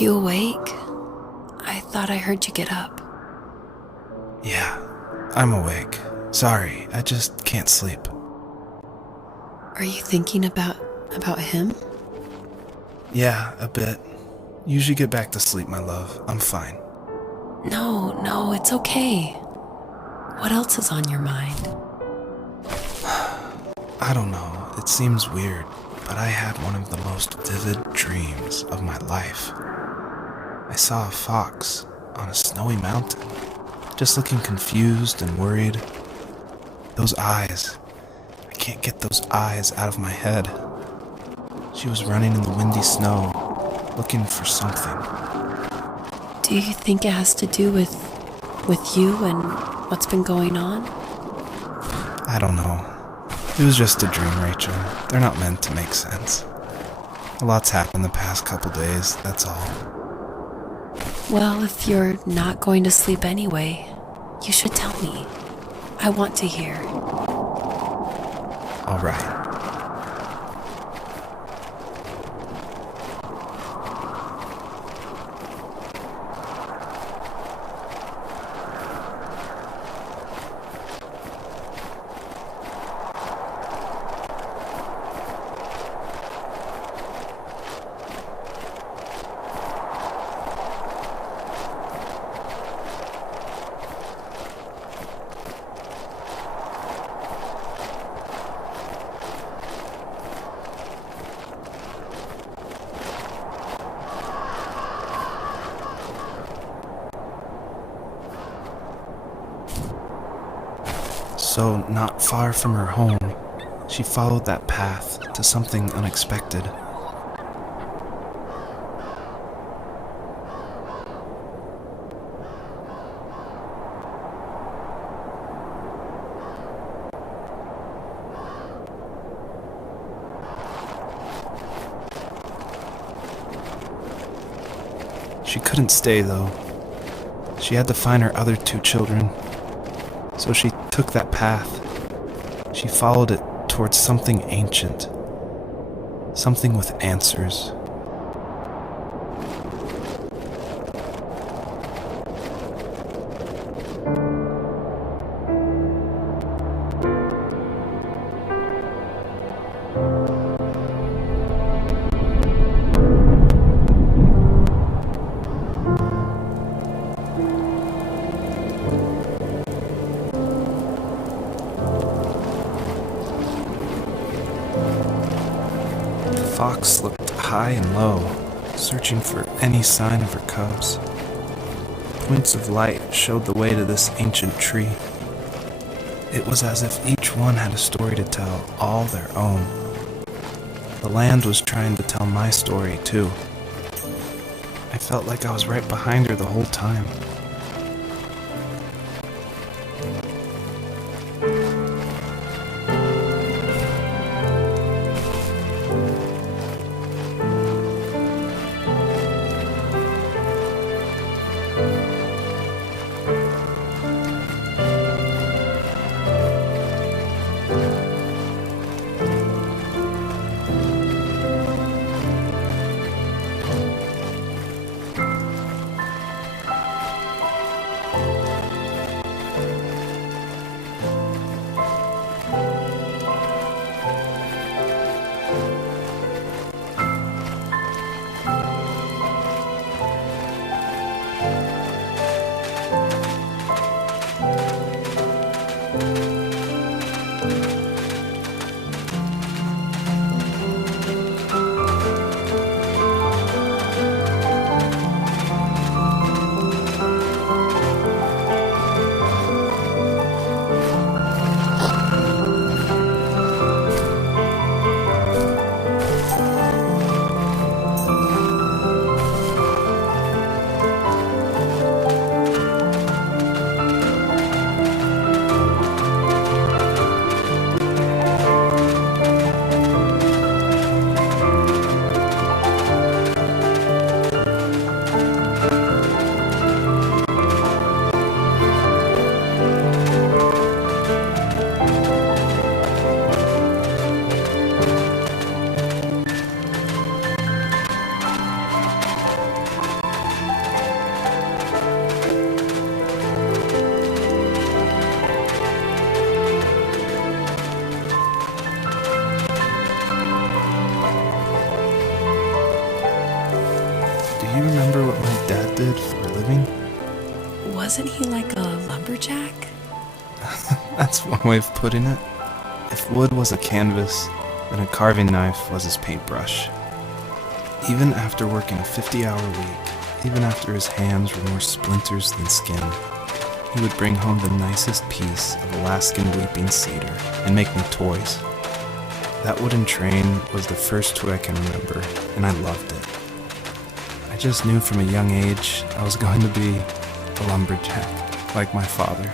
you awake? I thought I heard you get up. Yeah, I'm awake. Sorry, I just can't sleep. Are you thinking about him? Yeah, a bit. Usually get back to sleep, my love. I'm fine. No, it's okay. What else is on your mind? I don't know, it seems weird, but I had one of the most vivid dreams of my life. I saw a fox on a snowy mountain, just looking confused and worried. Those eyes, I can't get those eyes out of my head. She was running in the windy snow, looking for something. Do you think it has to do with you and what's been going on? I don't know. It was just a dream, Rachel. They're not meant to make sense. A lot's happened the past couple days, that's all. Well, if you're not going to sleep anyway, you should tell me. I want to hear. All right. So, not far from her home, she followed that path to something unexpected. She couldn't stay, though. She had to find her other two children. So she took that path. She followed it towards something ancient. Something with answers. The fox looked high and low, searching for any sign of her cubs. Points of light showed the way to this ancient tree. It was as if each one had a story to tell, all their own. The land was trying to tell my story, too. I felt like I was right behind her the whole time. Wasn't he like a lumberjack? That's one way of putting it. If wood was a canvas, then a carving knife was his paintbrush. Even after working a 50-hour week, even after his hands were more splinters than skin, he would bring home the nicest piece of Alaskan weeping cedar and make me toys. That wooden train was the first toy I can remember, and I loved it. I just knew from a young age I was going to be a lumberjack, like my father.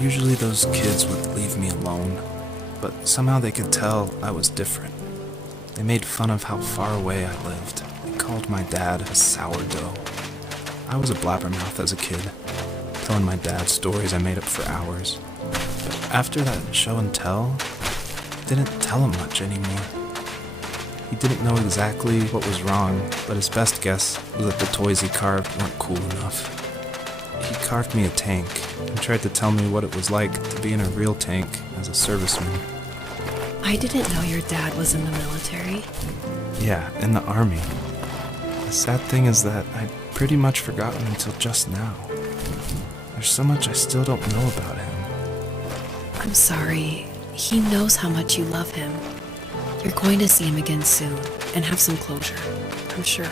Usually those kids would leave me alone, but somehow they could tell I was different. They made fun of how far away I lived. They called my dad a sourdough. I was a blabbermouth as a kid, telling my dad stories I made up for hours. But after that show and tell, I didn't tell him much anymore. He didn't know exactly what was wrong, but his best guess was that the toys he carved weren't cool enough. He carved me a tank and tried to tell me what it was like to be in a real tank as a serviceman. I didn't know your dad was in the military. Yeah, in the army. The sad thing is that I'd pretty much forgotten until just now. There's so much I still don't know about him. I'm sorry. He knows how much you love him. You're going to see him again soon and have some closure, I'm sure.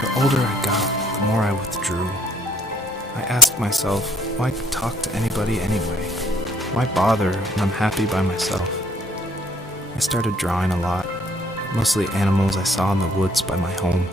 The older I got, the more I withdrew. I asked myself, why talk to anybody anyway? Why bother when I'm happy by myself? I started drawing a lot, mostly animals I saw in the woods by my home.